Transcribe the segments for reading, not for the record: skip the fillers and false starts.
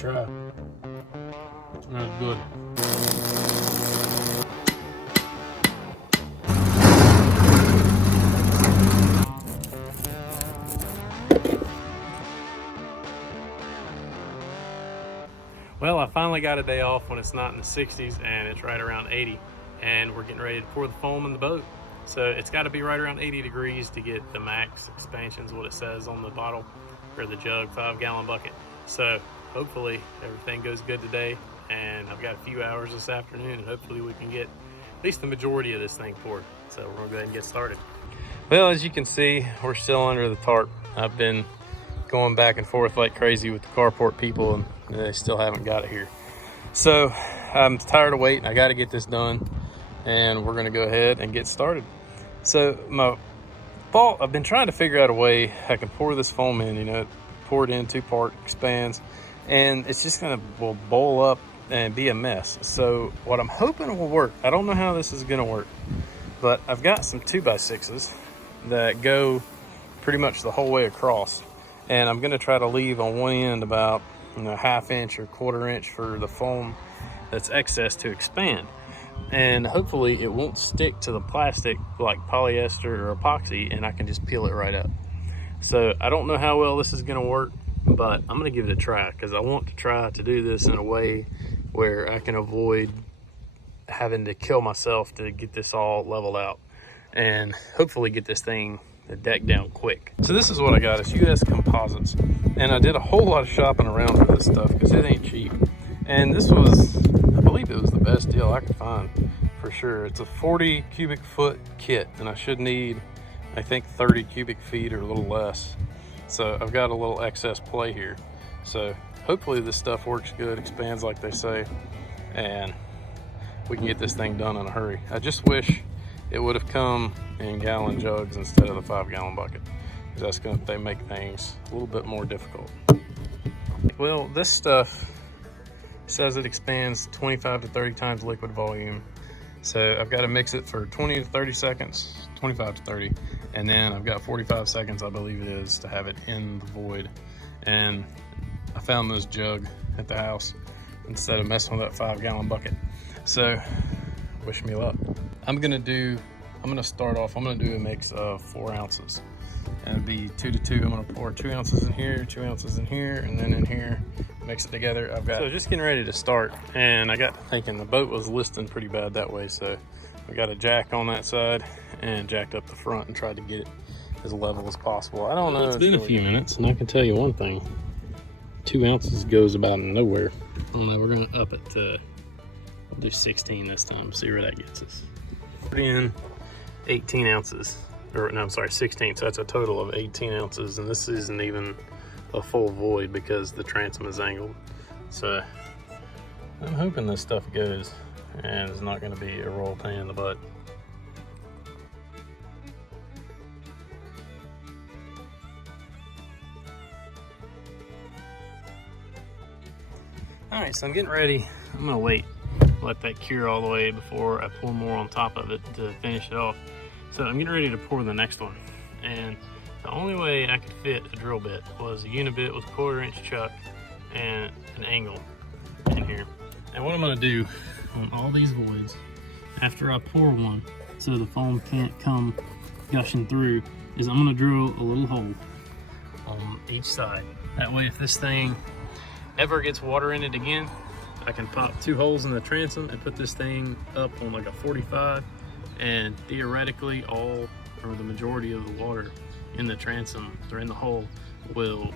try. That's good. Well, I finally got a day off when it's not in the 60s and it's right around 80, and we're getting ready to pour the foam in the boat. So it's got to be right around 80 degrees to get the max expansions, what it says on the bottle or the jug, 5-gallon bucket. So hopefully everything goes good today, and I've got a few hours this afternoon, and hopefully we can get at least the majority of this thing poured. So we're gonna go ahead and get started. Well, as you can see, we're still under the tarp. I've been going back and forth like crazy with the carport people, and they still haven't got it here. So I'm tired of waiting. I got to get this done, and we're gonna go ahead and get started. So my thought, I've been trying to figure out a way I can pour this foam in, you know, pour it in 2-part, expands, and it's just gonna will bowl up and be a mess. So what I'm hoping will work, I don't know how this is gonna work, but I've got some 2x6s that go pretty much the whole way across, and I'm gonna try to leave on one end about, you know, 1/2 inch or 1/4 inch for the foam that's excess to expand. And hopefully it won't stick to the plastic like polyester or epoxy, and I can just peel it right up. So I don't know how well this is gonna work, but I'm gonna give it a try, because I want to try to do this in a way where I can avoid having to kill myself to get this all leveled out, and hopefully get this thing the deck down quick. So this is what I got. It's US Composites, and I did a whole lot of shopping around for this stuff because it ain't cheap. And this was, I believe it was the best deal I could find for sure. It's a 40 cubic foot kit, and I should need, I think, 30 cubic feet or a little less. So I've got a little excess play here. So hopefully this stuff works good, expands like they say, and we can get this thing done in a hurry. I just wish it would have come in gallon jugs instead of the 5-gallon bucket, because that's going to make things a little bit more difficult. Well, this stuff says it expands 25 to 30 times liquid volume. So I've got to mix it for 20 to 30 seconds, 25 to 30, and then I've got 45 seconds, I believe it is, to have it in the void. And I found this jug at the house instead of messing with that 5-gallon bucket. So wish me luck. I'm gonna start off, I'm gonna do a mix of 4 ounces. And it'd be 2 to 2. I'm gonna pour 2 ounces in here, 2 ounces in here, and then in here, mix it together. So just getting ready to start, and I got thinking the boat was listing pretty bad that way, so we got a jack on that side and jacked up the front and tried to get it as level as possible. I don't know. It's been a few minutes, and I can tell you one thing. 2 ounces goes about nowhere. I don't know, we're gonna up it to, I'll do 16 this time, see where that gets us. Put in 18 ounces, or no, I'm sorry, 16, so that's a total of 18 ounces, and this isn't even a full void because the transom is angled. So I'm hoping this stuff goes and it's not going to be a royal pain in the butt. All right, so I'm getting ready. I'm gonna wait, let that cure all the way before I pour more on top of it to finish it off. So I'm getting ready to pour the next one, and the only way I could fit a drill bit was a unibit with 1/4 inch chuck and an angle in here. And what I'm gonna do on all these voids, after I pour one so the foam can't come gushing through, is I'm gonna drill a little hole on each side. That way if this thing ever gets water in it again, I can pop 2 holes in the transom and put this thing up on like a 45, and theoretically all or the majority of the water in the transom or in the hole will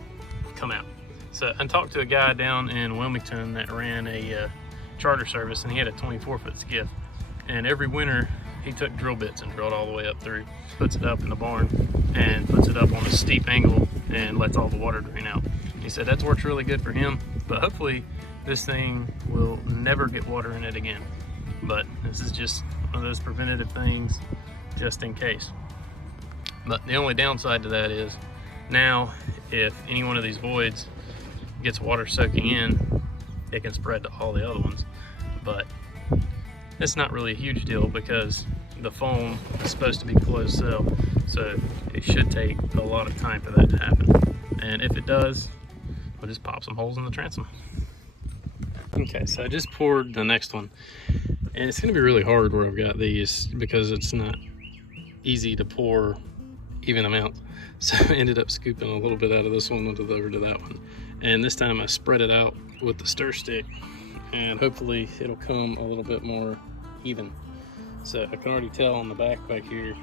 come out. So I talked to a guy down in Wilmington that ran a charter service, and he had a 24-foot skiff, and every winter he took drill bits and drilled all the way up through, puts it up in the barn and puts it up on a steep angle and lets all the water drain out. He said that's worked really good for him, but hopefully this thing will never get water in it again. But this is just one of those preventative things just in case. But the only downside to that is now if any one of these voids gets water soaking in, it can spread to all the other ones. But it's not really a huge deal because the foam is supposed to be closed cell, so it should take a lot of time for that to happen. And if it does, we'll just pop some holes in the transom. Okay, so I just poured the next one, and it's gonna be really hard where I've got these because it's not easy to pour even amounts. So I ended up scooping a little bit out of this one over to that one. And this time I spread it out with the stir stick, and hopefully it'll come a little bit more even. So I can already tell on the back here,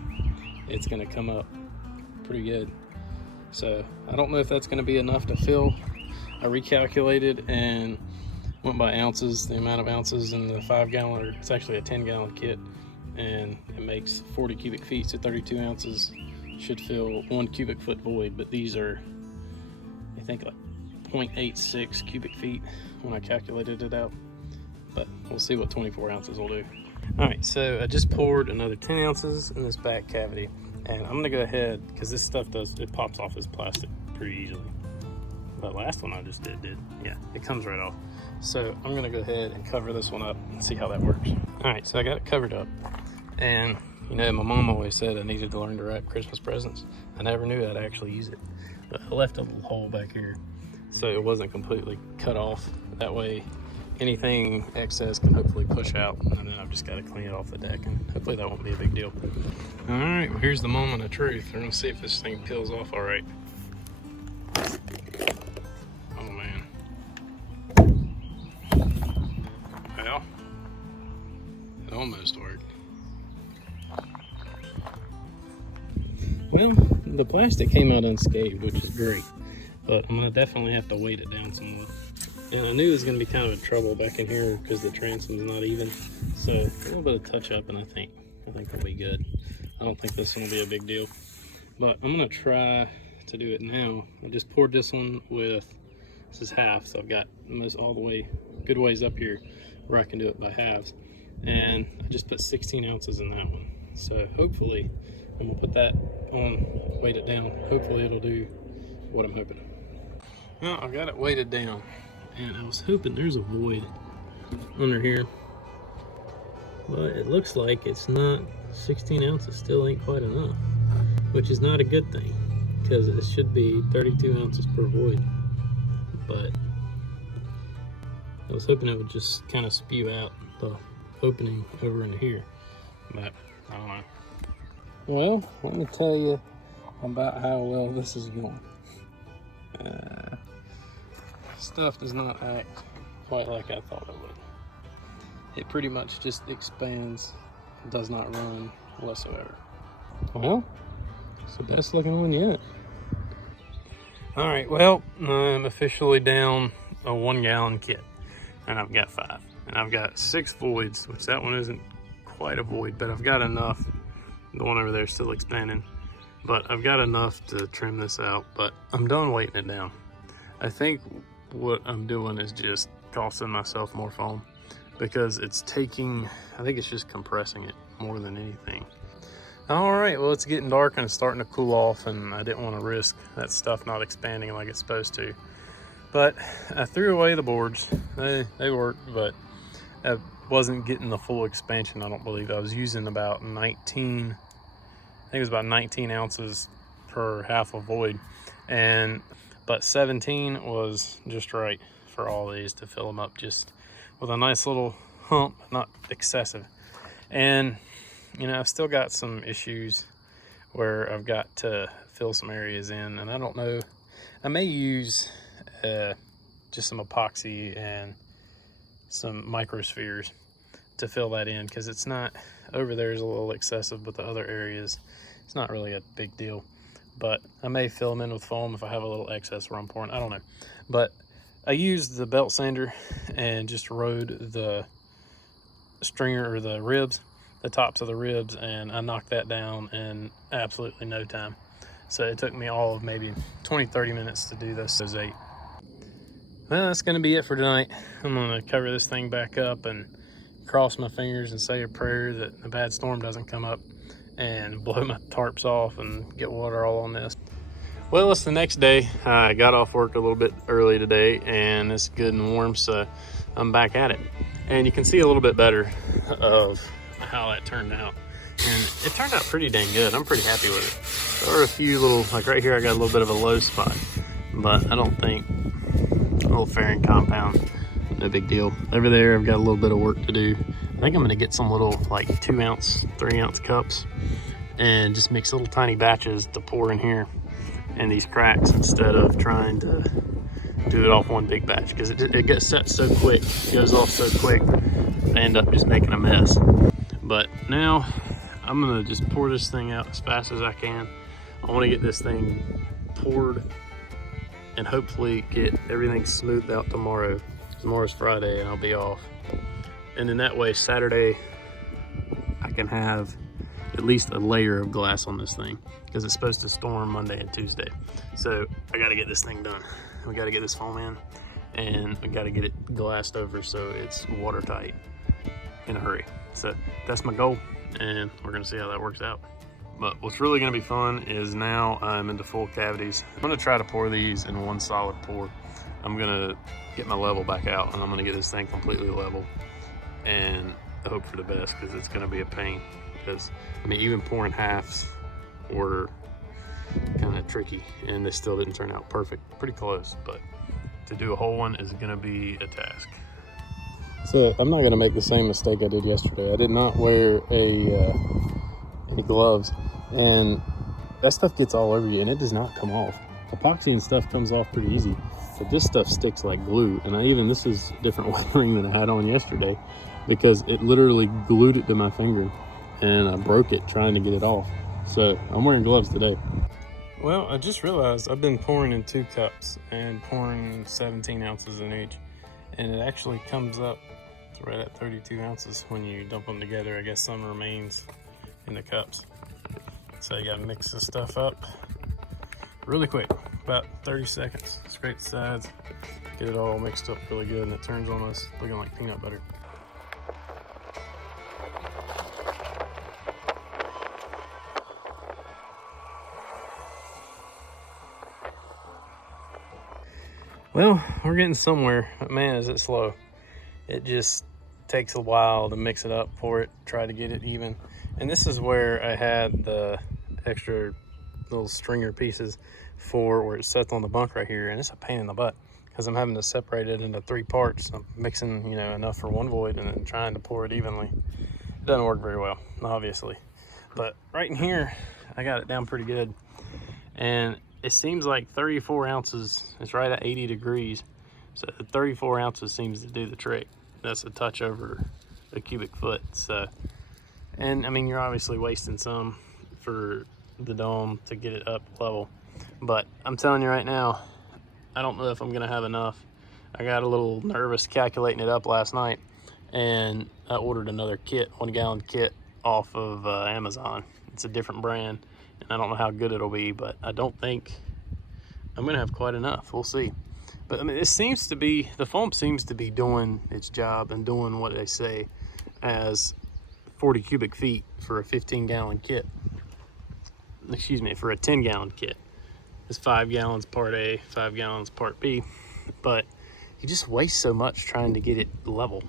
it's gonna come up pretty good. So I don't know if that's gonna be enough to fill. I recalculated and went by ounces, the amount of ounces in the 5 gallon, or it's actually a 10-gallon kit, and it makes 40 cubic feet, so 32 ounces should fill 1 cubic foot void. But these are, I think, like 0.86 cubic feet when I calculated it out, but we'll see what 24 ounces will do. All right, so I just poured another 10 ounces in this back cavity, and I'm gonna go ahead, because this stuff it pops off this plastic pretty easily. That last one I just did, yeah, it comes right off. So I'm gonna go ahead and cover this one up and see how that works. All right, so I got it covered up, and you know, my mom always said I needed to learn to wrap Christmas presents. I never knew I'd actually use it, but I left a little hole back here so it wasn't completely cut off. That way anything excess can hopefully push out, and then I've just got to clean it off the deck, and hopefully that won't be a big deal. All right, well, here's the moment of truth. We're gonna see if this thing peels off all right. Oh man. Well, it almost worked. Well, the plastic came out unscathed, which is great, but I'm gonna definitely have to weight it down some more. And I knew it was gonna be kind of a trouble back in here because the transom's not even. So a little bit of touch up, and I think we'll be good. I don't think this one will be a big deal, but I'm gonna try to do it now. I just poured this one with, this is half, so I've got almost all the way, good ways up here where I can do it by halves. And I just put 16 ounces in that one. So hopefully, when we'll put that on, weight it down, hopefully it'll do what I'm hoping. Well, I got it weighted down, and I was hoping there's a void under here, but it looks like it's not. 16 ounces still ain't quite enough, which is not a good thing because it should be 32 ounces per void. But I was hoping it would just kind of spew out the opening over into here, but I don't know. Well, let me tell you about how well this is going. Stuff does not act quite like I thought it would. It pretty much just expands, does not run whatsoever. Well, it's the best looking one yet. All right, well, I'm officially down a 1 gallon kit, and I've got 5. And I've got 6 voids, which that one isn't quite a void, but I've got enough. The one over there is still expanding, but I've got enough to trim this out, but I'm done weighting it down. I think what I'm doing is just costing myself more foam because it's taking, I think it's just compressing it more than anything. All right, well, it's getting dark and it's starting to cool off, and I didn't want to risk that stuff not expanding like it's supposed to. But I threw away the boards. They worked, but I wasn't getting the full expansion, I don't believe. I was using about 19, I think it was about 19 ounces per half a void. But 17 was just right for all these to fill them up, just with a nice little hump, not excessive. And you know, I've still got some issues where I've got to fill some areas in, and I don't know, I may use just some epoxy and some microspheres to fill that in, because it's not, over there is a little excessive, but the other areas, it's not really a big deal. But I may fill them in with foam if I have a little excess where I'm pouring, I don't know. But I used the belt sander and just rode the stringer, or the ribs, the tops of the ribs, and I knocked that down in absolutely no time. So it took me all of maybe 20-30 minutes to do those 8. Well, that's gonna be it for tonight. I'm gonna cover this thing back up and cross my fingers and say a prayer that a bad storm doesn't come up and blow my tarps off and get water all on this. Well, it's the next day. I got off work a little bit early today, and it's good and warm, so I'm back at it. And you can see a little bit better of how that turned out. And it turned out pretty dang good. I'm pretty happy with it. There were a few little, like right here, I got a little bit of a low spot, but I don't think, a little fairing compound, no big deal. Over there, I've got a little bit of work to do. I think I'm gonna get some little like 2 ounce, 3 ounce cups and just mix little tiny batches to pour in here in these cracks instead of trying to do it off one big batch, because it gets set so quick, it goes off so quick, I end up just making a mess. But now I'm gonna just pour this thing out as fast as I can. I wanna get this thing poured and hopefully get everything smoothed out tomorrow. Tomorrow's Friday and I'll be off. And then that way Saturday I can have at least a layer of glass on this thing, because it's supposed to storm Monday and Tuesday. So I gotta get this thing done. We gotta get this foam in and we gotta get it glassed over so it's watertight in a hurry. So that's my goal and we're gonna see how that works out. But what's really gonna be fun is now I'm into full cavities. I'm gonna try to pour these in one solid pour. I'm gonna get my level back out and I'm gonna get this thing completely level and hope for the best, because it's gonna be a pain. Because I mean, even pouring halves were kind of tricky and they still didn't turn out perfect. Pretty close, but to do a whole one is gonna be a task. So I'm not gonna make the same mistake I did yesterday. I did not wear any gloves, and that stuff gets all over you and it does not come off. Epoxy and stuff comes off pretty easy, but this stuff sticks like glue. And this is different weathering than I had on yesterday, because it literally glued it to my finger and I broke it trying to get it off. So I'm wearing gloves today. Well, I just realized I've been pouring in 2 cups and pouring 17 ounces in each, and it actually comes up to right at 32 ounces when you dump them together. I guess some remains in the cups. So you gotta mix this stuff up really quick, about 30 seconds. Scrape the sides, get it all mixed up really good, and it turns on us looking like peanut butter. Well, we're getting somewhere, but man, is it slow. It just takes a while to mix it up, pour it, try to get it even. And this is where I had the extra little stringer pieces for where it sets on the bunk right here, and it's a pain in the butt because I'm having to separate it into 3 parts. I'm mixing, enough for one void and then trying to pour it evenly. It doesn't work very well, obviously. But right in here, I got it down pretty good. And it seems like 34 ounces is right at 80 degrees. So 34 ounces seems to do the trick. That's a touch over a cubic foot. So, and I mean, you're obviously wasting some for the dome to get it up level. But I'm telling you right now, I don't know if I'm gonna have enough. I got a little nervous calculating it up last night, and I ordered another kit, 1 gallon kit off of Amazon. It's a different brand, and I don't know how good it'll be, but I don't think I'm gonna have quite enough. We'll see. But I mean, the foam seems to be doing its job and doing what they say as 40 cubic feet for a 15 gallon kit. Excuse me, for a 10 gallon kit. It's 5 gallons part A, 5 gallons part B, but you just waste so much trying to get it level.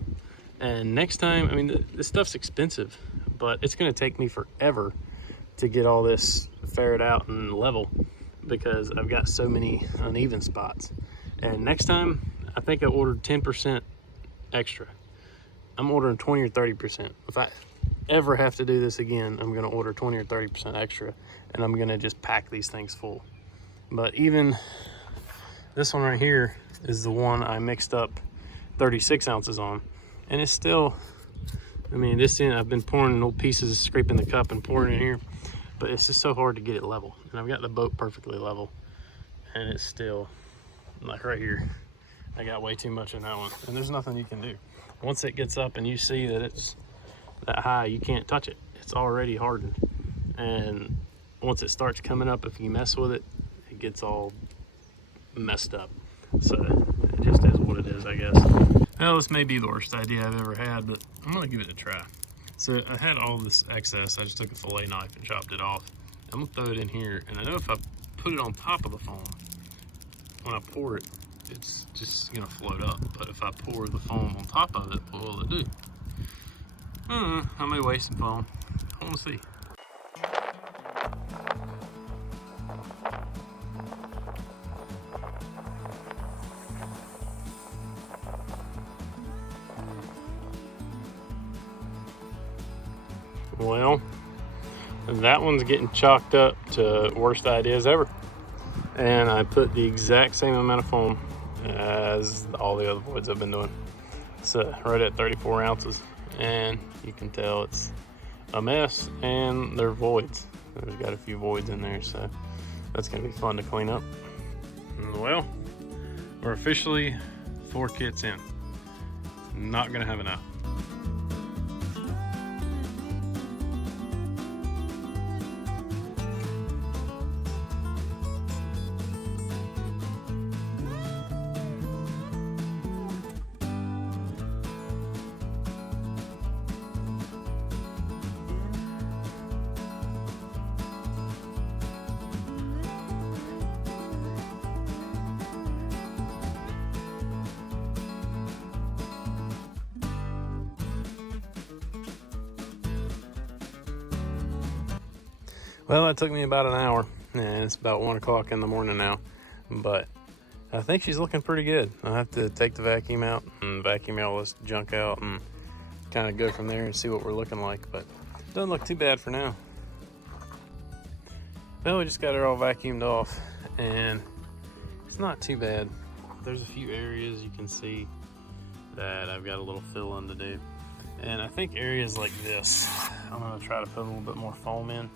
And next time, I mean, this stuff's expensive, but it's gonna take me forever to get all this ferreted out and level because I've got so many uneven spots. And next time, I think I ordered 10% extra. I'm ordering 20 or 30%. If I ever have to do this again, I'm gonna order 20 or 30% extra, and I'm gonna just pack these things full. But even this one right here is the one I mixed up 36 ounces on, and it's still, I mean, I've been pouring little pieces, scraping the cup and pouring in here, but it's just so hard to get it level. And I've got the boat perfectly level, and it's still, like right here, I got way too much in that one, and there's nothing you can do. Once it gets up and you see that it's that high, you can't touch it. It's already hardened. And once it starts coming up, if you mess with it, it gets all messed up. So it just is what it is, I guess. Well, this may be the worst idea I've ever had, but I'm gonna give it a try. So I had all this excess. I just took a fillet knife and chopped it off. I'm gonna throw it in here, and I know if I put it on top of the foam, when I pour it, it's just gonna float up. But if I pour the foam on top of it, what will it do? I may waste some foam. I wanna see. Well, that one's getting chalked up to worst ideas ever. And I put the exact same amount of foam as all the other voids I've been doing. So right at 34 ounces. And you can tell it's a mess, and they're voids. There's got a few voids in there, so that's gonna be fun to clean up. Well, we're officially 4 kits in. Not gonna have enough. Well, it took me about an hour, and it's about 1 o'clock in the morning now, but I think she's looking pretty good. I'll have to take the vacuum out and vacuum all this junk out and kind of go from there and see what we're looking like, but it doesn't look too bad for now. Well, we just got her all vacuumed off, and it's not too bad. There's a few areas you can see that I've got a little fill-in to do, and I think areas like this, I'm going to try to put a little bit more foam in.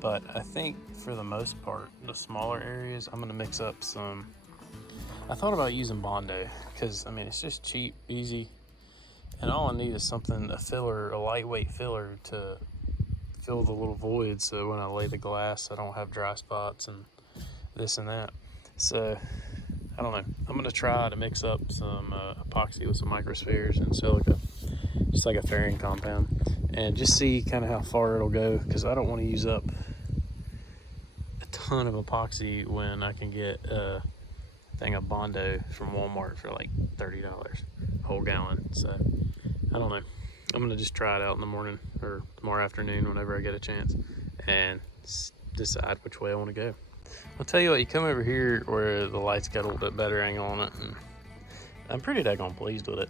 But I think for the most part, the smaller areas, I'm gonna mix up some. I thought about using Bondo because I mean it's just cheap, easy, and all I need is something, a filler, a lightweight filler to fill the little voids. So when I lay the glass, I don't have dry spots and this and that. So I don't know. I'm gonna try to mix up some epoxy with some microspheres and silica, just like a fairing compound, and just see kind of how far it'll go, because I don't want to use up a ton of epoxy when I can get a thing of Bondo from Walmart for like $30 whole gallon. So I don't know. I'm gonna just try it out in the morning or tomorrow afternoon whenever I get a chance and decide which way I want to go. I'll tell you what, you come over here where the light's got a little bit better angle on it, and I'm pretty daggone pleased with it.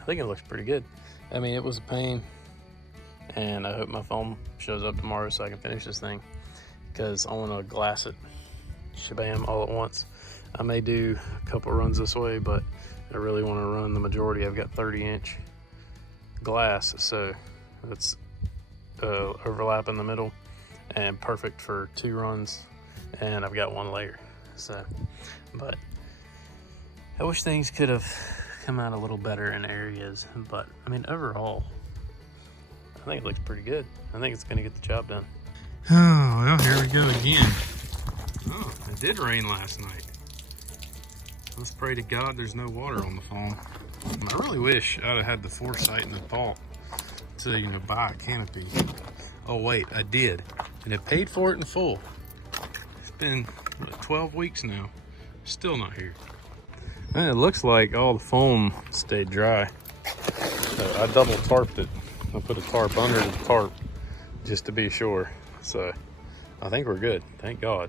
I think it looks pretty good. I mean, it was a pain, and I hope my foam shows up tomorrow so I can finish this thing, because I want to glass it shabam all at once. I may do a couple runs this way, but I really want to run the majority. I've got 30-inch glass, so it's overlap in the middle and perfect for 2 runs, and I've got 1 layer. So, but I wish things could have come out a little better in areas, but I mean overall I think it looks pretty good. I think it's gonna get the job done. Oh well, here we go again. Oh, it did rain last night. Let's pray to God there's no water on the foam. I really wish I'd have had the foresight and the thought to, you know, buy a canopy. Oh wait, I did, and it paid for it in full. It's been what, 12 weeks now, still not here. And it looks like all the foam stayed dry. So I double tarped it. I put a tarp under the tarp just to be sure. So I think we're good, thank God.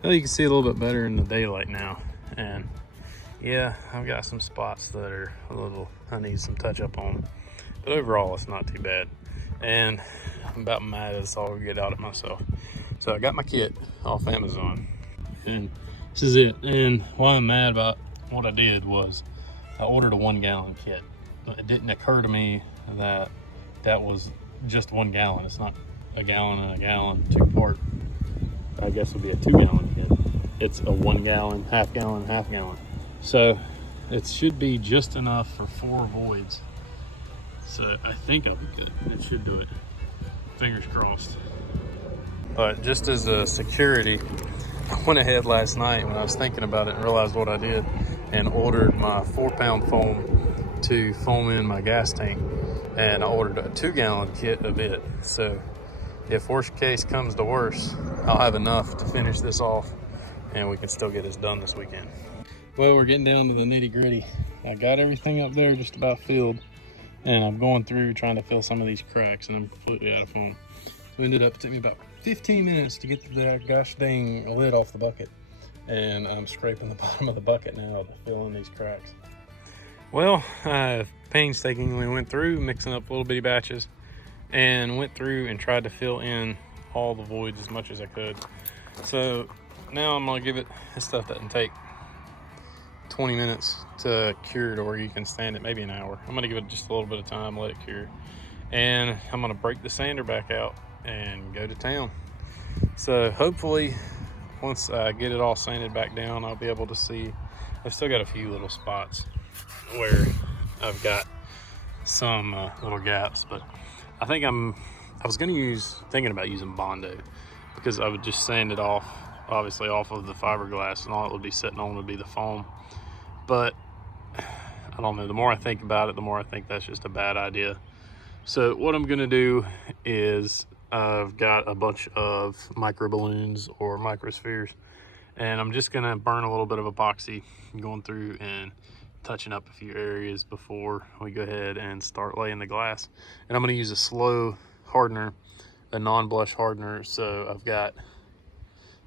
Well, you can see a little bit better in the daylight now. And yeah, I've got some spots that are a little, I need some touch up on. But overall, it's not too bad. And I'm about mad as I'll get out of myself. So I got my kit off Amazon. And this is it. And why I'm mad about what I did was I ordered a 1 gallon kit. It didn't occur to me that that was just 1 gallon. It's not a gallon and a gallon, 2-part. I guess it'll be a 2 gallon kit. It's a 1 gallon, half gallon, half gallon. So it should be just enough for 4 voids. So I think I'll be good. It should do it. Fingers crossed. But just as a security, I went ahead last night when I was thinking about it and realized what I did, and ordered my 4-pound foam to foam in my gas tank. And I ordered a 2 gallon kit of it. So if worst case comes to worst, I'll have enough to finish this off and we can still get this done this weekend. Well, we're getting down to the nitty gritty. I got everything up there just about filled, and I'm going through trying to fill some of these cracks, and I'm completely out of foam. So it ended up, it took me about 15 minutes to get the gosh dang lid off the bucket. And I'm scraping the bottom of the bucket now to fill in these cracks. Well, I painstakingly went through mixing up little bitty batches, and went through and tried to fill in all the voids as much as I could. So now I'm gonna give it, this stuff doesn't take 20 minutes to cure to where you can stand it, maybe an hour. I'm gonna give it just a little bit of time, let it cure. And I'm gonna break the sander back out and go to town. So hopefully once I get it all sanded back down, I'll be able to see. I've still got a few little spots where I've got some little gaps, but I think I was thinking about using Bondo, because I would just sand it off, obviously off of the fiberglass, and all it would be sitting on would be the foam. But I don't know, the more I think about it, the more I think that's just a bad idea. So what I'm gonna do is, I've got a bunch of micro balloons or microspheres, and I'm just gonna burn a little bit of epoxy, going through and touching up a few areas before we go ahead and start laying the glass. And I'm gonna use a slow hardener, a non-blush hardener. So I've got,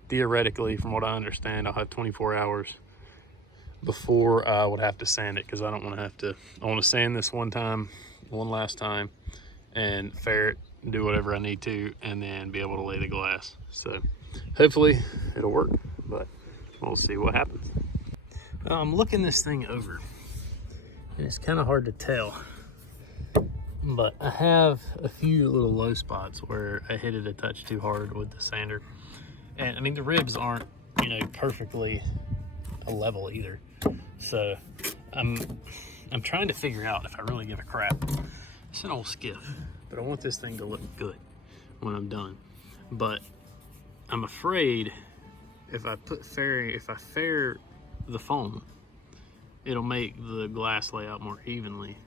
theoretically, from what I understand, I'll have 24 hours before I would have to sand it, because I don't want to have to, I want to sand this one last time, and ferret, do whatever I need to, and then be able to lay the glass. So hopefully it'll work, but we'll see what happens. I'm looking this thing over, and it's kind of hard to tell, but I have a few little low spots where I hit it a touch too hard with the sander. And I mean, the ribs aren't, you know, perfectly level either. So I'm trying to figure out if I really give a crap. It's an old Skiff, but I want this thing to look good when I'm done. But I'm afraid if I fair the foam, it'll make the glass lay out more evenly.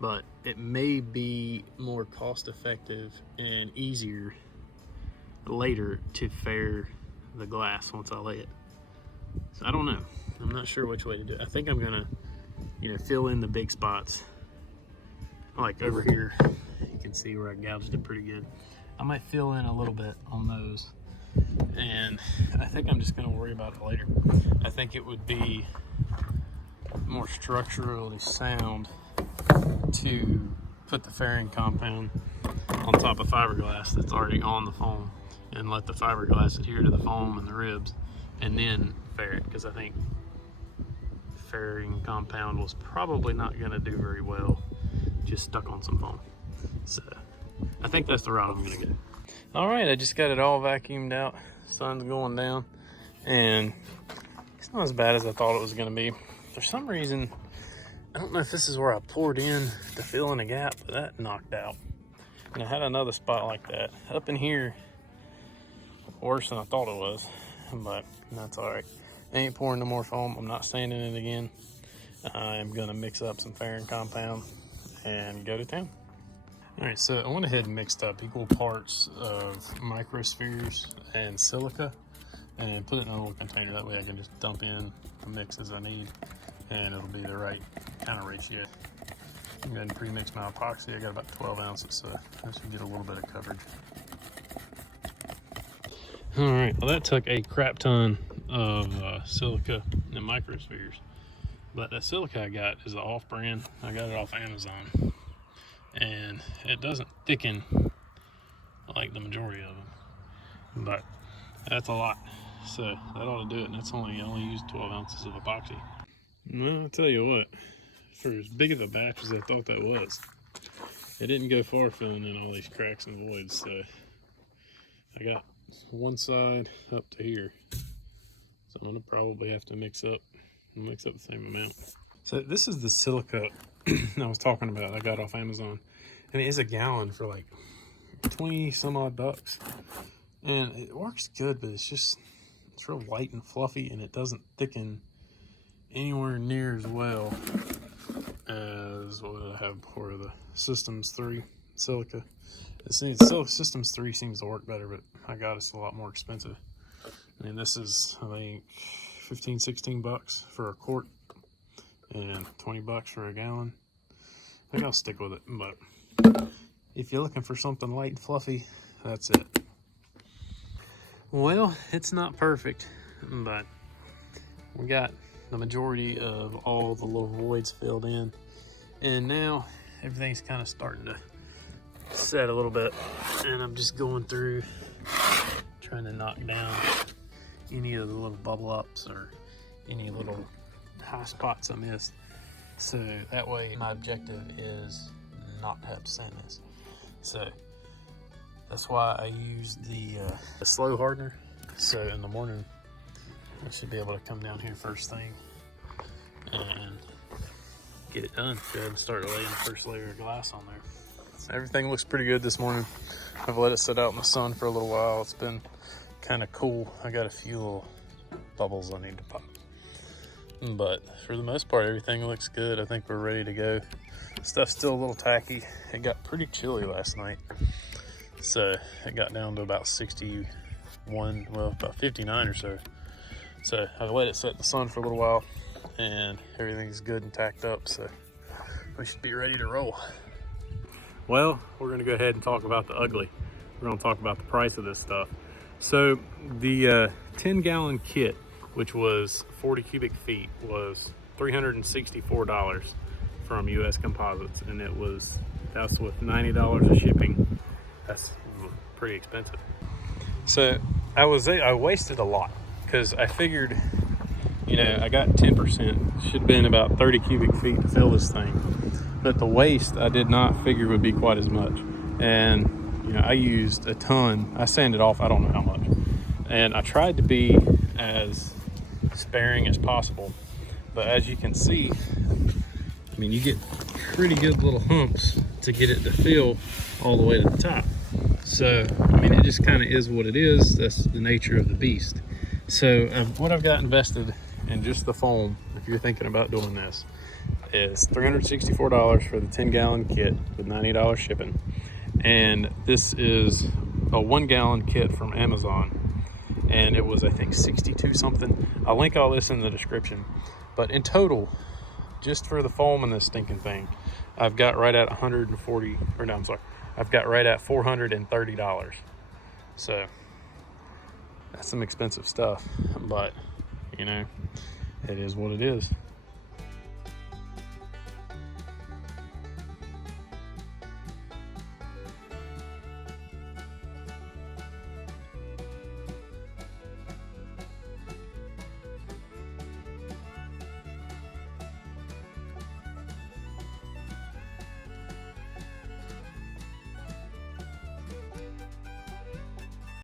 But it may be more cost effective and easier later to fair the glass once I lay it. So I don't know. I'm not sure which way to do it. I think I'm gonna, you know, fill in the big spots. Like over here, you can see where I gouged it pretty good. I might fill in a little bit on those, and I think I'm just gonna worry about it later. I think it would be more structurally sound to put the fairing compound on top of fiberglass that's already on the foam, and let the fiberglass adhere to the foam and the ribs, and then fair it, because I think fairing compound was probably not going to do very well just stuck on some foam. So I think that's the route I'm going to go. All right, I just got it all vacuumed out. Sun's going down, and it's not as bad as I thought it was going to be. For some reason, I don't know if this is where I poured in to fill in a gap, but that knocked out. And I had another spot like that up in here, worse than I thought it was, but that's all right. I ain't pouring no more foam. I'm not sanding it again. I'm gonna mix up some fairing compound and go to town. All right, so I went ahead and mixed up equal parts of microspheres and silica and put it in a little container. That way I can just dump in the mix as I need, and it'll be the right kind of ratio. I'm going to pre-mix my epoxy. I got about 12 ounces, so I should get a little bit of coverage. All right, well that took a crap ton of silica and microspheres, but that silica I got is the off-brand. I got it off Amazon, and it doesn't thicken like the majority of them, but that's a lot. So that ought to do it, and that's I only used 12 ounces of epoxy. Well, I'll tell you what, for as big of a batch as I thought that was, it didn't go far filling in all these cracks and voids. So I got one side up to here, so I'm gonna probably have to mix up the same amount. So this is the silica I was talking about. I got off Amazon, and it is a gallon for like 20 some odd bucks, and it works good, but it's real light and fluffy, and it doesn't thicken anywhere near as well as what I have for the Systems 3 silica. Systems 3 seems to work better, but I got it's a lot more expensive. I mean, this is, I think, 15, 16 bucks for a quart and 20 bucks for a gallon. I think I'll stick with it, but if you're looking for something light and fluffy, that's it. Well, it's not perfect, but we got the majority of all the little voids filled in, and now everything's kind of starting to set a little bit, and I'm just going through trying to knock down any of the little bubble ups or any little high spots I missed. So that way my objective is not to have to sand this. So that's why I use the slow hardener. So in the morning, I should be able to come down here first thing and get it done. Go ahead and start laying the first layer of glass on there. So everything looks pretty good this morning. I've let it sit out in the sun for a little while. It's been kind of cool. I got a few little bubbles I need to pop. But for the most part, everything looks good. I think we're ready to go. Stuff's still a little tacky. It got pretty chilly last night. So it got down to about 61, well, about 59 or so. So I let it sit in the sun for a little while, and everything's good and tacked up, so we should be ready to roll. Well, we're gonna go ahead and talk about the ugly. We're gonna talk about the price of this stuff. So the 10-gallon kit, which was 40 cubic feet, was $364 from US Composites, and that's with $90 of shipping. That's pretty expensive. So I wasted a lot, because I figured, you know, I got 10%, should have been about 30 cubic feet to fill this thing. But the waste I did not figure would be quite as much. And, you know, I used a ton. I sanded off, I don't know how much. And I tried to be as sparing as possible. But as you can see, I mean, you get pretty good little humps to get it to fill all the way to the top. So, I mean, it just kind of is what it is. That's the nature of the beast. So what I've got invested in just the foam, if you're thinking about doing this, is $364 for the 10-gallon kit with $90 shipping. And this is a 1-gallon kit from Amazon, and it was, I think, 62 something. I'll link all this in the description. But in total, just for the foam and this stinking thing, I've got right at I've got right at $430. So that's some expensive stuff, but you know, it is what it is.